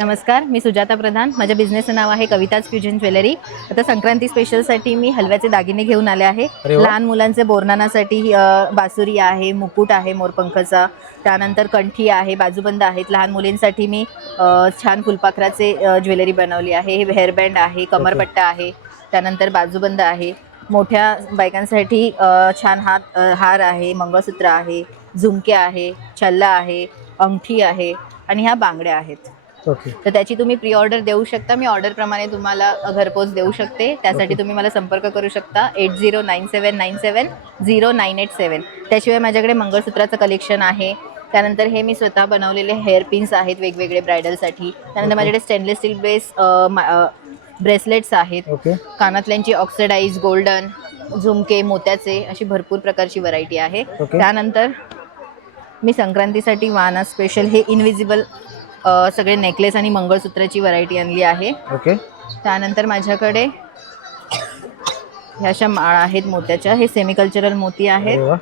नमस्कार मी सुजाता प्रधान. माझ्या बिझनेसचं नाव आहे कविताज फ्युजन ज्वेलरी आता संक्रांती स्पेशलसाठी मी हलव्याचे दागिने घेऊन आले आहे. लहान मुलांचे बोरनानासाठी बासुरी आहे मुकुट आहे मोरपंखाचा. त्यानंतर कंठी आहे बाजूबंद आहेत. लहान मुलींसाठी मी छान फुलपाखराचे ज्वेलरी बनवली आहे. हे हेअरबँड आहे कमरपट्टा आहे. त्यानंतर बाजूबंद आहे. मोठ्या बायकांसाठी छान हात हार आहे मंगळसूत्र आहे झुमके आहे छल्ला आहे अंगठी आहे आणि ह्या बांगड्या आहेत. तर त्याची तुम्ही प्री ऑर्डर देऊ शकता. मी ऑर्डर प्रमाणे तुम्हाला घरपोच देऊ शकते. त्यासाठी. तुम्ही मला संपर्क करू शकता. Eight zero nine seven nine seven zero nine eight seven त्याशिवाय माझ्याकडे मंगळसूत्राचं कलेक्शन आहे. त्यानंतर हे मी स्वतः बनवलेले हेअर पिन्स आहेत वेगवेगळे ब्रायडलसाठी त्यानंतर. माझ्याकडे स्टेनलेस स्टील बेस ब्रेसलेट्स आहेत. कानातल्यांची ऑक्सिडाईज गोल्डन झुमके मोत्याचे अशी भरपूर प्रकारची व्हरायटी आहे. त्यानंतर मी संक्रांतीसाठी वाना स्पेशल हे इनविजिबल सगळे नेकलेस आणि मंगळसूत्राची व्हरायटी आणली आहे. ओके. त्यानंतर माझ्याकडे ह्या अशा माळा आहेत मोत्याच्या. हे सेमी कल्चरल मोती आहेत. वा.